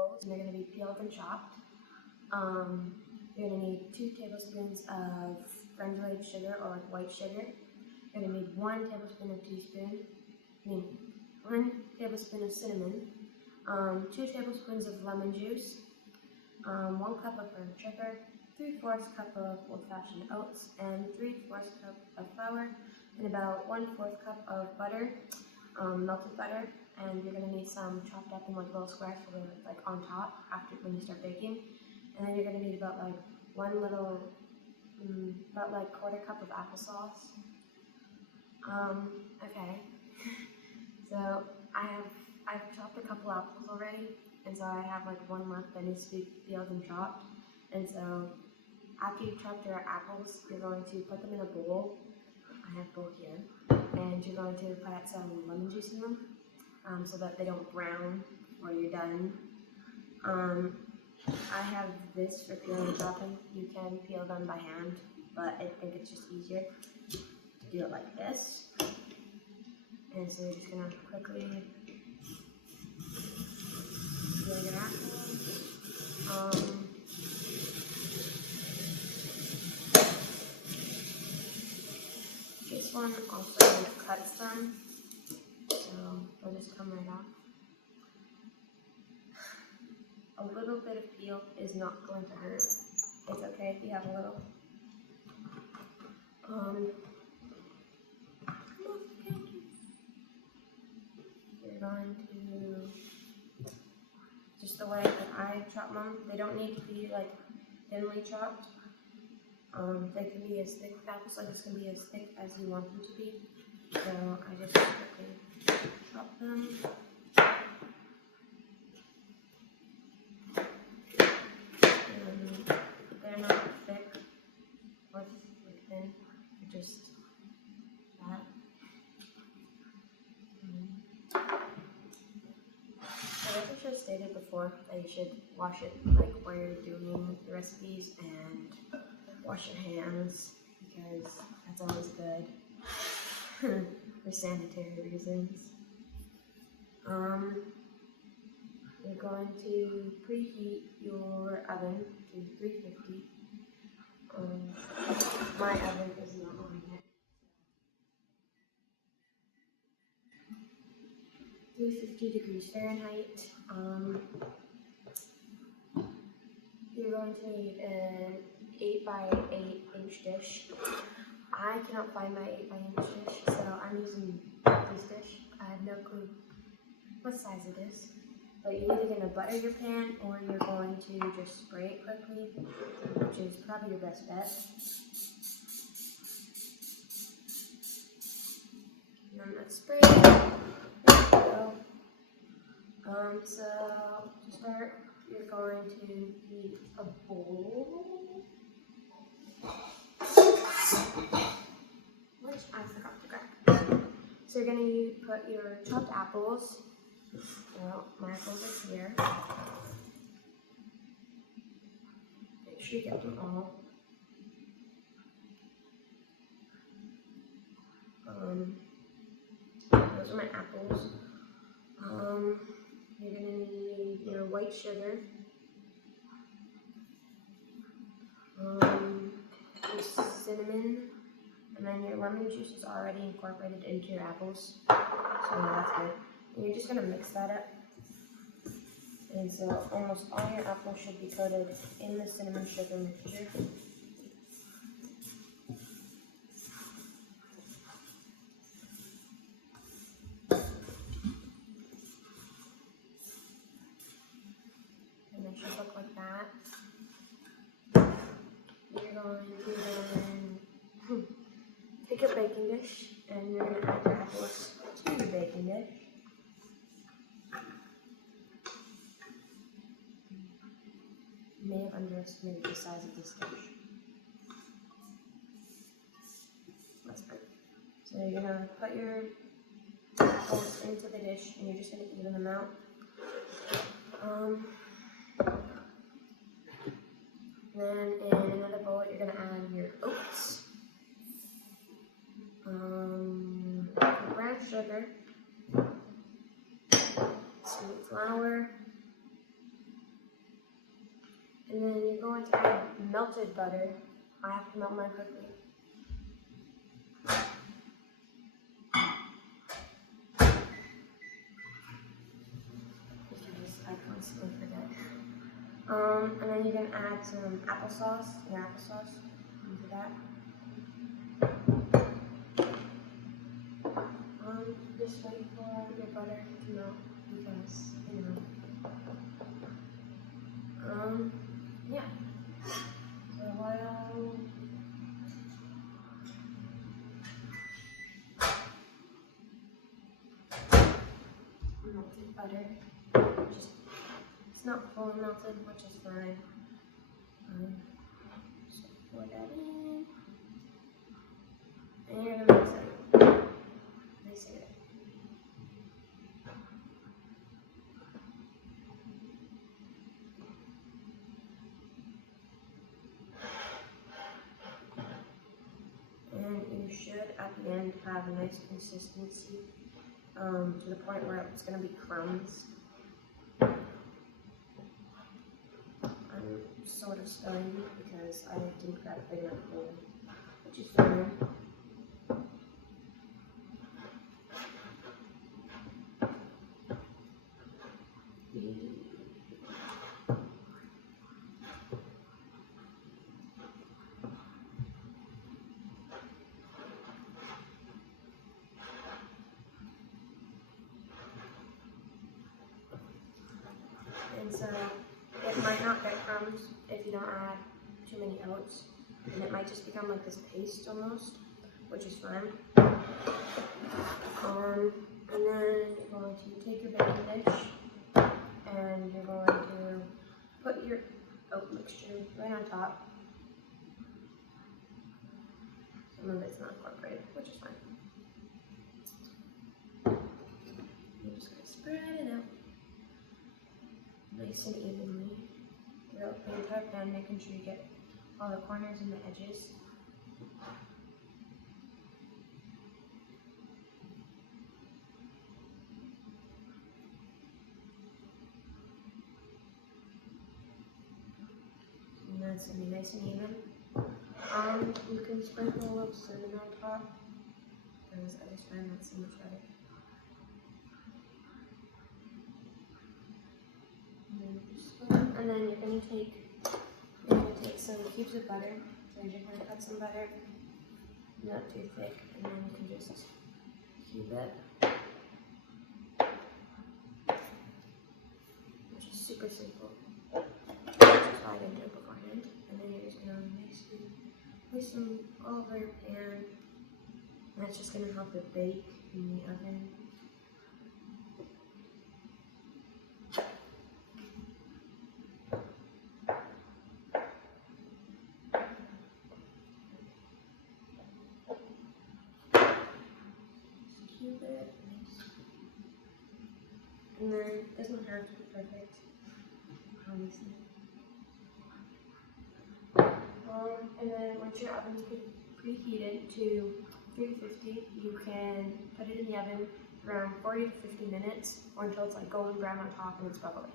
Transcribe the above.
apples, and they're going to be peeled and chopped. You're going to need 2 tablespoons of granulated sugar or like white sugar. You're going to need 1 tablespoon of one tablespoon of cinnamon, 2 tablespoons of lemon juice, 1 cup of burnt sugar, 3/4 cup of old-fashioned oats, and 3/4 cup of flour, and about 1/4 cup of butter, melted butter. And you're going to need some chopped up in like little squares for like on top after when you start baking. And then you're going to need about like about like 1/4 cup of applesauce. Okay. So I've chopped a couple apples already, and so I have like 1 left that needs to be peeled and chopped. And so after you've chopped your apples, you're going to put them in a bowl. I have a bowl here, and you're going to put some lemon juice in them, so that they don't brown before you're done. I have this for peeling and chopping. You can peel them by hand, but I think it's just easier to do it like this. And so you're just gonna quickly peel your apples. This one also cuts them, so they'll just come right off. A little bit of peel is not going to hurt. It's okay if you have a little. You're going to, just the way that I chop them, they don't need to be like thinly chopped. They can be as thick, apples like this can be as thick as you want them to be. So I just quickly chop them. And they're not thick or like thin, they're just that. I guess I should have stated before that you should wash it like while you're doing the recipes and wash your hands, because that's always good for sanitary reasons. You're going to preheat your oven to 350. My oven is not on yet. 350 degrees Fahrenheit. You're going to need an 8 by 8 inch dish. I cannot find my 8 by 8 inch dish, so I'm using this dish. I have no clue what size it is. But you're either going to butter your pan or you're going to just spray it quickly, which is probably your best bet. And then let's spray it. There we go. So to start, you're going to heat a bowl, which I forgot to grab. So you're going to put your chopped apples. Well, my apples are here. Make sure you get them all. Those are my apples. You're going to need your white sugar, your cinnamon, and then your lemon juice is already incorporated into your apples, so that's good. And you're just going to mix that up. And so almost all your apples should be coated in the cinnamon sugar mixture. And it should look like that. You're going to then take your baking dish and you're going to add your apples to the baking dish. You may have underestimated the size of this dish. That's good. So you're going to put your apples into the dish and you're just going to even them out. Then in another bowl, you're going to add your oats, brown sugar, sweet flour, going to add melted butter. I have to melt mine quickly. I constantly forget. And then you can add some applesauce, into that. Just wait for your butter to melt because, yeah. So while melted butter, it's not fully melted, which is fine. Just pour that in, and you're gonna mix it. Mix it. And you should, at the end, have a nice consistency to the point where it's going to be crumbs. I'm sort of spilling it because I didn't grab a big enough bowl, which is fine. And so it might not get crumbs if you don't add too many oats, and it might just become like this paste almost, which is fine. And then you're going to take your baking dish, and you're going to put your oat mixture right on top. Some of it's not incorporated, which is fine. You're just going to spread it out nice and evenly throughout the entire pan, making sure you get all the corners and the edges. And that's going to be nice and even. You can sprinkle a little cinnamon on top, because I just find that so much better. And then you're going to take some cubes of butter. So you're going to cut some butter, not too thick, and then you can just cube it, which is super simple. Which is why I didn't do it beforehand. And then you're just going to nicely place them all over your pan. And that's just going to help it bake in the oven. And then it doesn't have to be perfect, obviously. And then once your oven is preheated to 350, you can put it in the oven around 40 to 50 minutes or until it's like golden brown on top and it's bubbly.